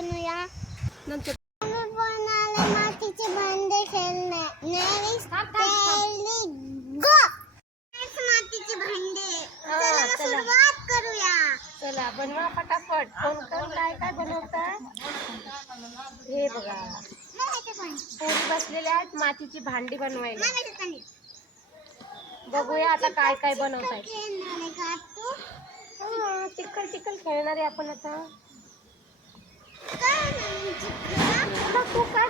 बनवूया. नंतर बनायला मातीचे भांडे खेळणे. मातीचे भांडे. चला सुरुवात करूया. चला बनवा फटाफट. कोण कोण काय काय बनवता? हे बघा पोरी बसलेल्या आहेत मातीची भांडी बनवायला. बघूया आता काय काय बनवताय. चिखल चिखल खेळणार आहे आपण आता. तू काय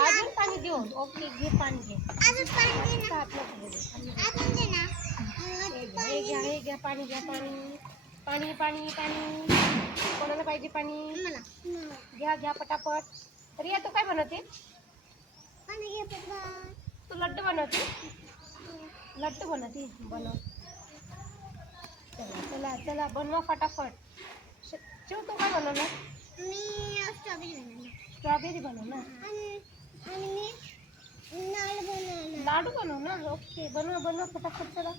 अजून पाणी देऊ? ओके घे पाणी घे. हे घ्या पाणी घ्या पाणी पाणी पाणी पाणी. कोणाला पाहिजे पाणी? घ्या घ्या पटापट. रिया तू काय बनवते? तू लड्डू बनवते? लड्डू बनवते बनव. चला चला चला बनवा फटाफट. शिव तू काय बनवणार? स्ट्रॉबेरी बनवणार. लाडू बनवणार. ओके बनवा बनवा फटाफट. चला.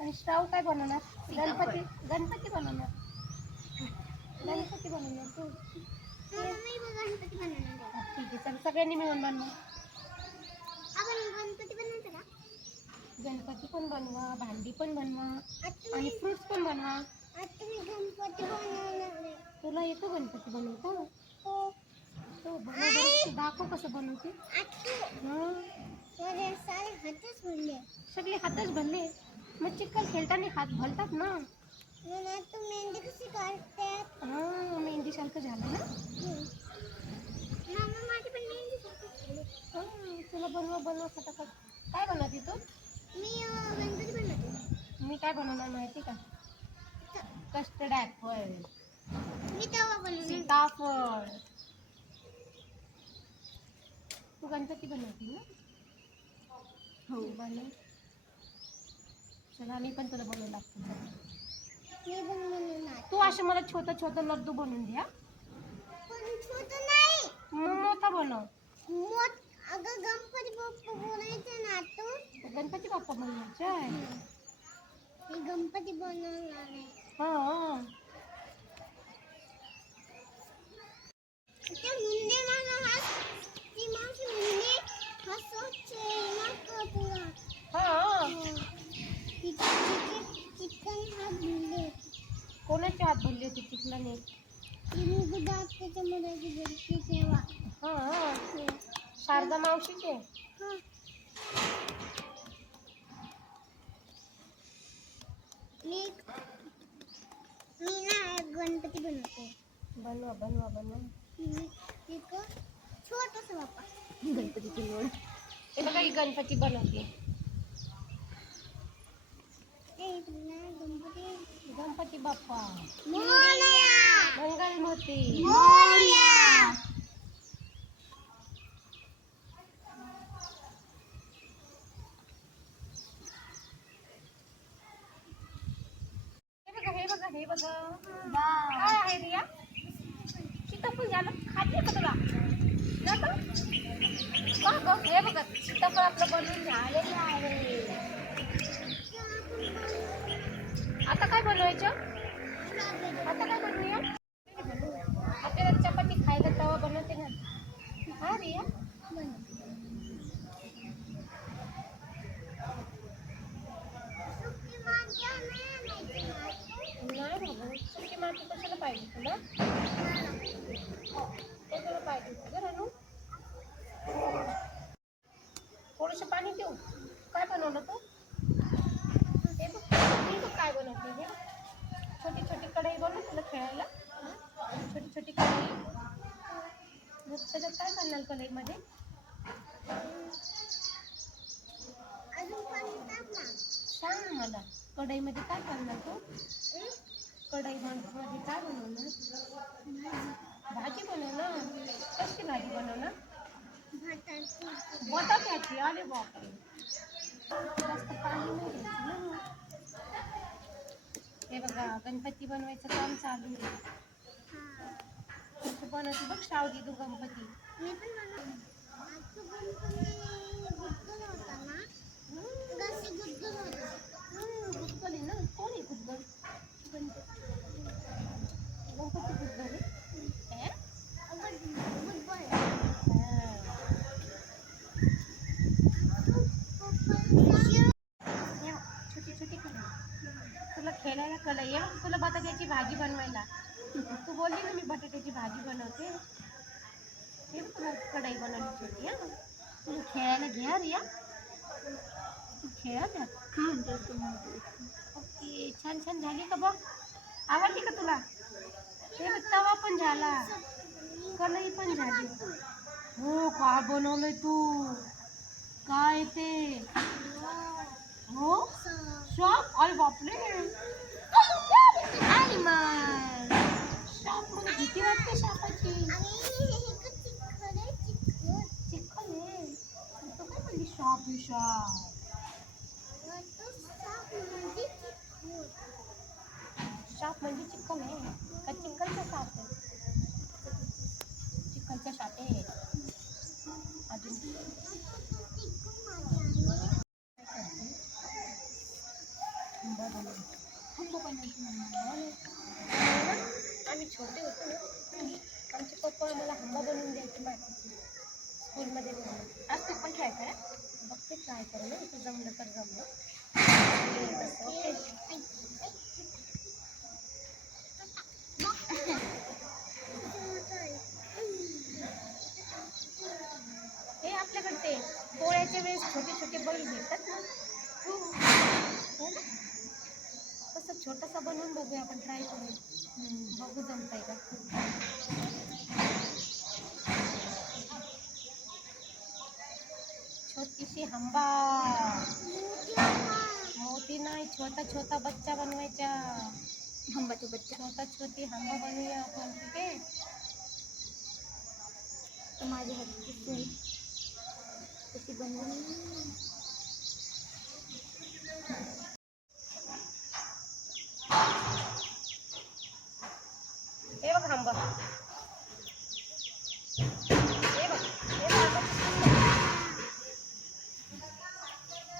आणि श्राव काय बनवणार? गणपती गणपती बनवणार. गणपती बनवणार तू? ठीक आहे चल सगळ्यांनी मिळून बनवा. गणपती पण बनवा, भांडी पण बनवा आणि फ्रूट्स पण बनवा. तुला येतो गणपती बनवता? तो दाखव कसं बनवते. सगळे हातच भरले. मग चिखल खेळताना हात भरतात ना. मेहंदी कशी काढतात? मेहंदी सारखं झालं ना. तुला बनवा बनवा फटाफट. काय बनवते तू? मी काय बनवणार माहिती का? Custard Apple. सीताफळ. तू गणपती बनवते ना? हो बनव. चला मी पण तुला बनवू लागतो. तू असं मला छोटं छोटं लड्डू बनवून द्या. मोठा बनव. अगं गणपती बाप्पा बोलायचं ना तू. गणपती बाप्पा बनवायचं आहे. मी गणपती बनवणार आहे. कोणाचे हात भरले होते चिखलाने? शारदा मावशीचे. मी ना गणपती बनवते. बनवा बनवा बनवा. छोटस बाप्पा गणपतीची लोड. हे बघा ही गणपती बनवते. गणपती बाप्पा मंगलमूर्ती. हे बघा काय आहे रिया? सीताफळ झालं खाते का तुला? हे बघा सीताफळ आपलं बनवून झालेलं आहे. आता काय बनवायचं? आता काय बनवूया? आपल्याला चपाती खायला तवा बनवते ना. हा रिया नाही बाबा सुकी माती कशाला पाहिजे तुला? कशाला पाहिजे तुझं रानू? थोडंसं पाणी देऊ. काय बनवलं तू? हे बघ काय बनवते हे. छोटी छोटी कढई बनव तुला खेळायला. छोटी छोटी कढई. त्याच्यात काय करणार कढईमध्ये? सांग ना मला कढईमध्ये काय करणार तू? कढईमध्ये काय बनवणार? भाजी बनवणार. कशी भाजी बनवणार? बटाट्याची. अरे बापरे जास्त पाणी नाही द्यायचं ना. हे बघा गणपती बनवायचं काम चालू आहे. तू बनवते बघ सावली तू गणपती. गुडगुली ना. कोण आहे कढई आहे बघ, तुला बटाट्याची भाजी बनवायला. तू बोलली ना मी बटाट्याची भाजी बनवते. हे बघ तुला कढई बनवली छोटी. हा तुला खेळायला घ्या रिया, तू खेळा द्या. ओके, छान छान झाली का बघ? आवडली का तुला? हे बघ तवा पण झाला, कढई पण झाली. हो, काय बनवलंय तू? काय ते? हो, शॉप. अरे बापरे, ॲनिमल शॉप मध्ये भीती वाटते सापाची. चिखल आहे. तू काय म्हणली शॉप शॉप? साप म्हणजे चिखल आहे का? चिखलचा साप आहे? चिखलचा साप आहे. अजून आम्ही छोटे होतो ना, आमचे पप्पा मला हंबा बनवून द्यायचे मातीची स्कूलमध्ये बनवून. आज तू पण खेळायचं आहे? बघते ट्राय करू ना, तू जमलं तर जमलं. ओके, हे आपल्याकडे ते पोळ्याच्या वेळेस छोटे छोटे बैल भेटतात ना. हो ना, तसं छोटंसं बनवून बघूया आपण, ट्राय करू. बघू जमतंय का. छोटीशी हंबा, मोठी नाही, छोटा छोटा बच्चा बनवायचा. हंबाचा बच्चा, छोटा छोटी हंबा बनवूया आपण. ठीक आहे. तर माझ्या हाती कशी बनवली. हे बघ हंबा, हे बघ, हे बघ.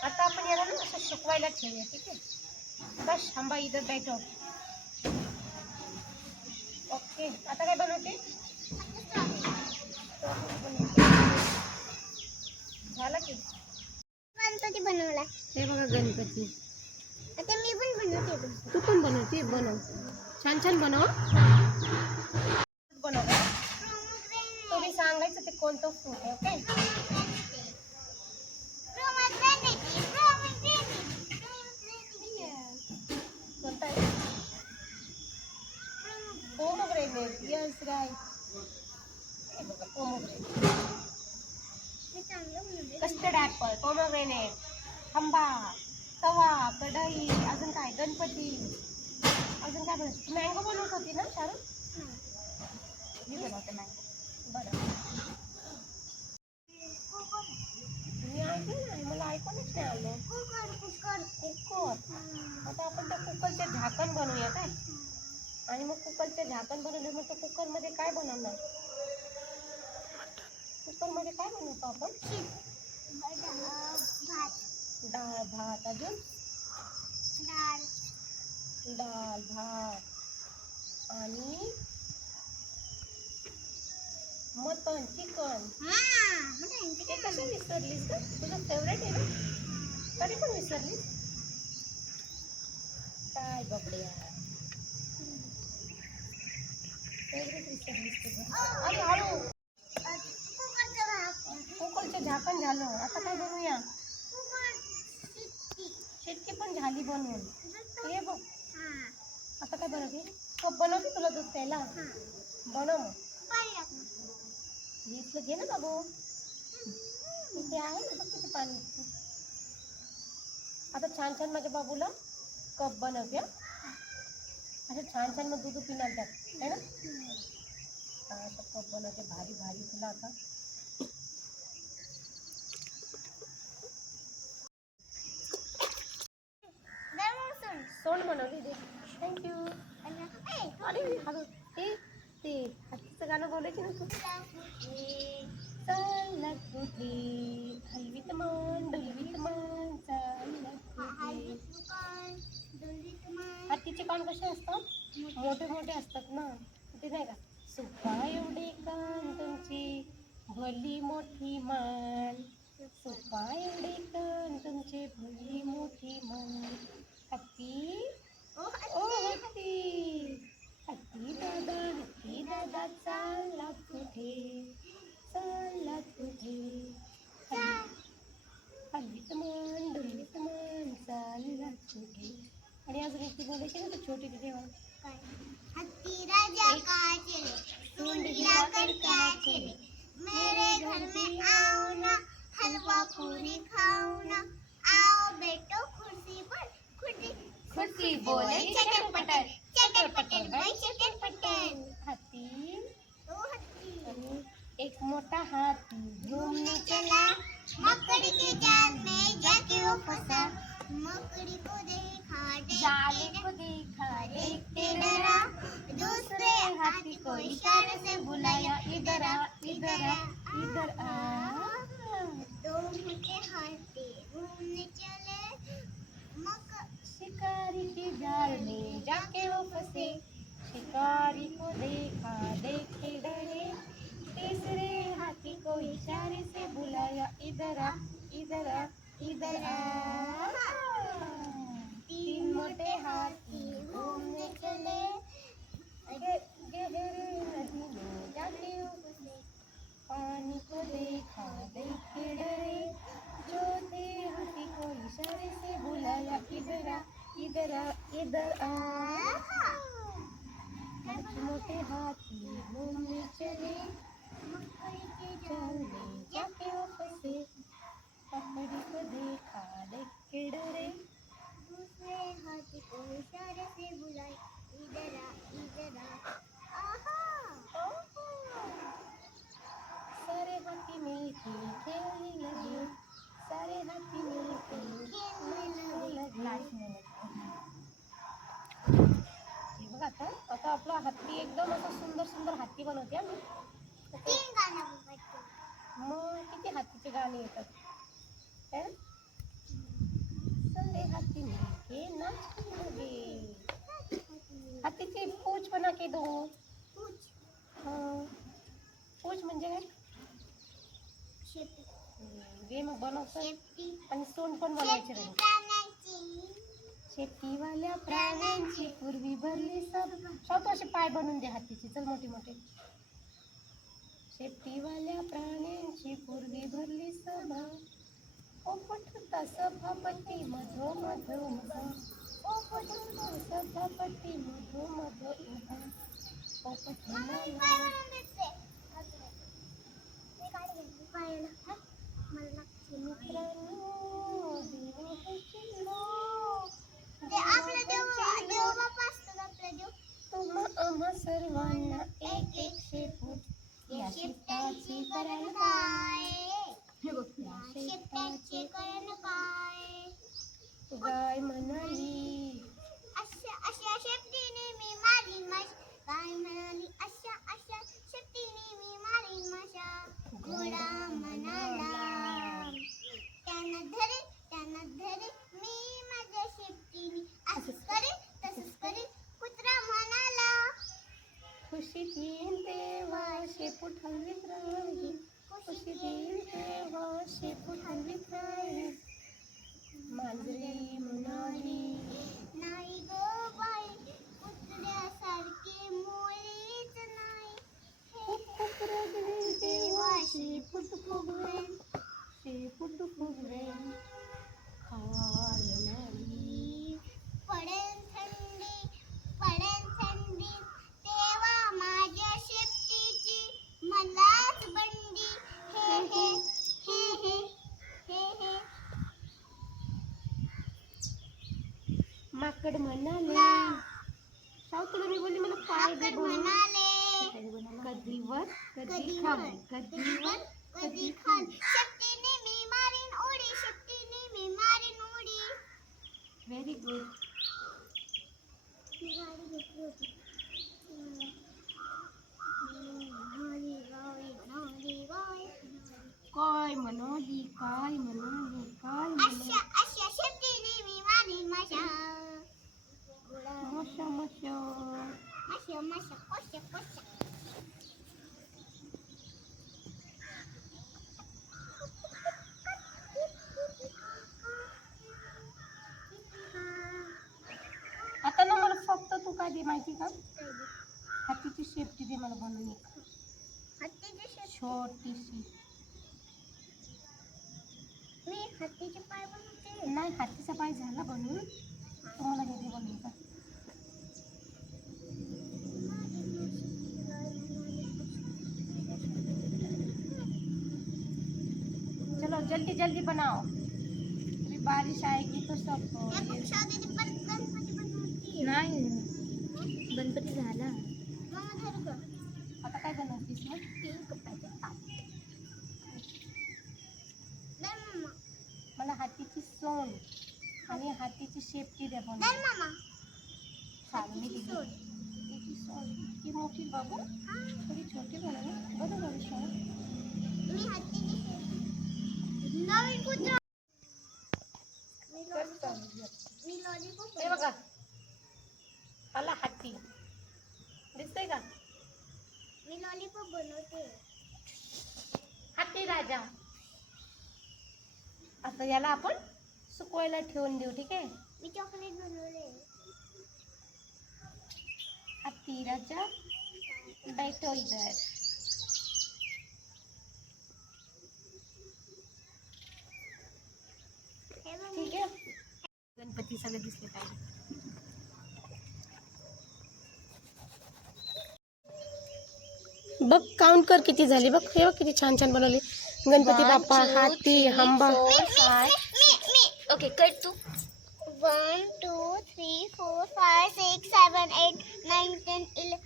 आता आपण याला ना असं सुकवायला ठेवूया. ठीक आहे, बस हंबा इधर बैठो. ओके, आता काय बनवते? झाला की गणपती बनवला. हे बघा गणपती. आता मी पण बनवते. तू पण बनवते? बनव, छान छान बनव. बनव. तुम्ही सांगायचं ते कोणतं फ्रूट आहे. ओके, कोणतं आहे? पोमोग्रेनेट. Yes right. हे बघा पोमोग्रेनेट. कस्टर्ड ॲपल, पोमोग्रेनेट, आंबा, तवा, कढई, अजून काय गणपती, अजून काय बनवत? मँगो बनवत होती ना शारू? मी बनवते मँगो. बरं, मी ऐकलं नाही, मला ऐकूनच नाही आलं. कुकर. आता आपण त्या कुकरचे झाकण बनवूया काय? आणि मग कुकरचे झाकण बनवले मग तो कुकरमध्ये काय बनवणार? कुकरमध्ये काय बनवतो आपण? डाळ भात. अजून डाळ भात आणि मटन, चिकन. ते कसं विसरलीस का? तुझं फेवरेट आहे ना, तरी पण विसरलीस काय बबड्या? फेवरेट विसरलीस तुझं. अरे हळू. कुकरचं झाकण झालं. आता काय बनवूया? शेतकी पण झाली बनवून. हे बघ, आता काय बनवते? कप बनवते तुला दूध प्यायला? बनव मग. इथलं घे ना बाबू, इथे आहे ना बघ किती पाणी. आता छान छान माझ्या बाबूला कप बनवते. असं छान छान मग दूध पिणार त्यात आहे ना. असं कप बनवते भारी भारी तुला. आता सोंड बनवली दे. थँक्यू. अरे हॅलो, ते हत्तीचं गाणं बोलायचे ना तू. चालला कुठे हलवीत मान डुलवीत मान, चालला कुठे. हत्तीचे कान कसे असतात? मोठे मोठे असतात ना, ते नाही का? सुका एवढे कान तुमची भली मोठी मान, सुका एवढे कान तुमचे भली मोठी मान. हत्ती ओ हो ठीक आहे. आणि अजून एक ती बोलायची ना तर छोटी ती तेव्हा काय हत्ती राजा का चले सूंड गिराकर क्या चले मेरे घर में आओ ना हलवा पूरी खाओ ना आओ बैठो कुर्सी पर खुशी बोले चटर पटर चटर पटर भाई चटर पटर हाती. तो हत्ती आणि एक मोठा हाती घूमने चला मकड़ी के जाल में जाके वो फंसा मकड़ी को देखा जाले देखते को देखा देखते डरा डरा दूसरे हाथी को इशारे से बुलाया इधर आ इधर आ इधर आ. दो मोटे हाथी घूमने चले शिकारी के जाल में जाके वो फंसे शिकारी को देखा देख के डरे तीसरे हाथी को इशारे से बुलाया इधर आ इधर आ इधर आ. तीन मोटे हाथी घूमने चले गहरे नदी में जाके वो फंसे पानी को देखा देख के डरे चौथे हाथी को इशारे से बुलाया इधर आ इधर आ इधर आ. पांच मोटे हाथी घूमने चले मकड़ी के जाल में जाके वो फंसे पकड़ी को देखा देख के डरे दूसरे हाथी को इशारे से बुलाए इधर आ आहा सारे हाथी मिलके खेलने लगे सारे हाथी मिलके खेलने लगे. हे बघ आता आता आपला हत्ती एकदम असा सुंदर सुंदर हत्ती बनवते हा मी. तीन गाना बोलते मग किती हत्तीचे गाणे येतात है? सारे हाथी मिलके नाचने लगे. हाथीची पूछ बना के दो. पूछ हाँ. पूछ म्हणजे काय? शेपटी दे मग बनवतात शेपटी आणि सोंड पण बनवायचे नाही. प्राण्यांची शेतीवाल्या प्राण्यांची पूर्वी भरली सभा. असे पाय बनवून दे हातीचे चल मोठे मोठे. शेतीवाल्या प्राण्यांची पूर्वी भरली सभा पोपट सभापती मधो मधो उभा पोपट सभापती मधो मधो उभा पोपट म्हणाला मित्रांनो तुम्हा आम्हा सर्वांना एक एक शेपूट या शेताची करायला काय. शेपट्यांचे करण काय गाय म्हणाली अशा शेपटीने मी मारीन माशा काय म्हणाली अशा शेपटीने मी मारीन माशा घोडा म्हणाला त्यानं धरे मी माझ्या शेपटीने असंच करेन तसंच करेन कुत्रा म्हणाला खुशीत येईन तेव्हा शेपूट हलवीत राहील खुशीत येईन तेव्हा शेपूट हलवीत राहील. मांजरी म्हणाली नाही गो बाई कुत्र्यासारखे मोळीच नाही खूप रडली तेव्हा शेपूट फुगवेल शेपूट फुगवेल. खाल नाही पडेल थंडी तेव्हा माझ्या शेपटीची मलाच बंडी हे हे हे हे हे हे माकड म्हणाले सावत्र मी बोलली मला पाय दे माकड बनवून. म्हणाले कधी वर कधी खाऊ कधी वर कधी खाल शेपटीने मी मारीन उडी शेपटीने मी मारीन उडी व्हेरी गुड. ही गाडी घेतली होती काय म्हणाली काय म्हणाली काय म्हणाली अशा शेपटीने मी मारीन माशा मशा मशा. माशा कोशा आता ना मला फक्त तू काय दे माहिती का हातीची शेपटी दे मला बनवून एक हत्तीचे शेपटी छोटीशी. मी हत्तीचे पाय बनवते नाही हातीचा पाय झाला बनवून तुम्हाला हे बनवून जा. चलो जल्दी जल्दी बनाओ, अभी बारिश आएगी तो सब गणपती बनवते. नाही. गणपती झाला. मग धरू का? आता काय बनवतीस मग? पिंक पाहिजे. दर मामा. मला हातीची सोन आणि हातीची शेपटी द्या दर बनवून. मामा. चालेल, मी हातीची दिली. सोन. हातीची सोन इतकी मोठी बाबू, थोडी छोटी बनवली. बरोबर सोन. मी हातीची सोन. नवीन कुत्रा. मी लॉलीपॉप. हे बघा, आला हाती. दिसतंय का? मी लॉलीपॉप बनवते. हाती राजा. आता याला आपण सुकवायला ठेवून देऊ, ठीक आहे? मी चॉकलेट बनवले. हाती राजा बैठो इधर. हे बघ. ठीक आहे. गणपती सगळे दिसले पाहिजे. बघ काउंट कर किती झाली. बघ हे बघ किती छान छान बनवली. गणपती बाप्पा, हाती, हंबा. ओके कट तू. 1 2 3 4 5 6 7 8 9 10 11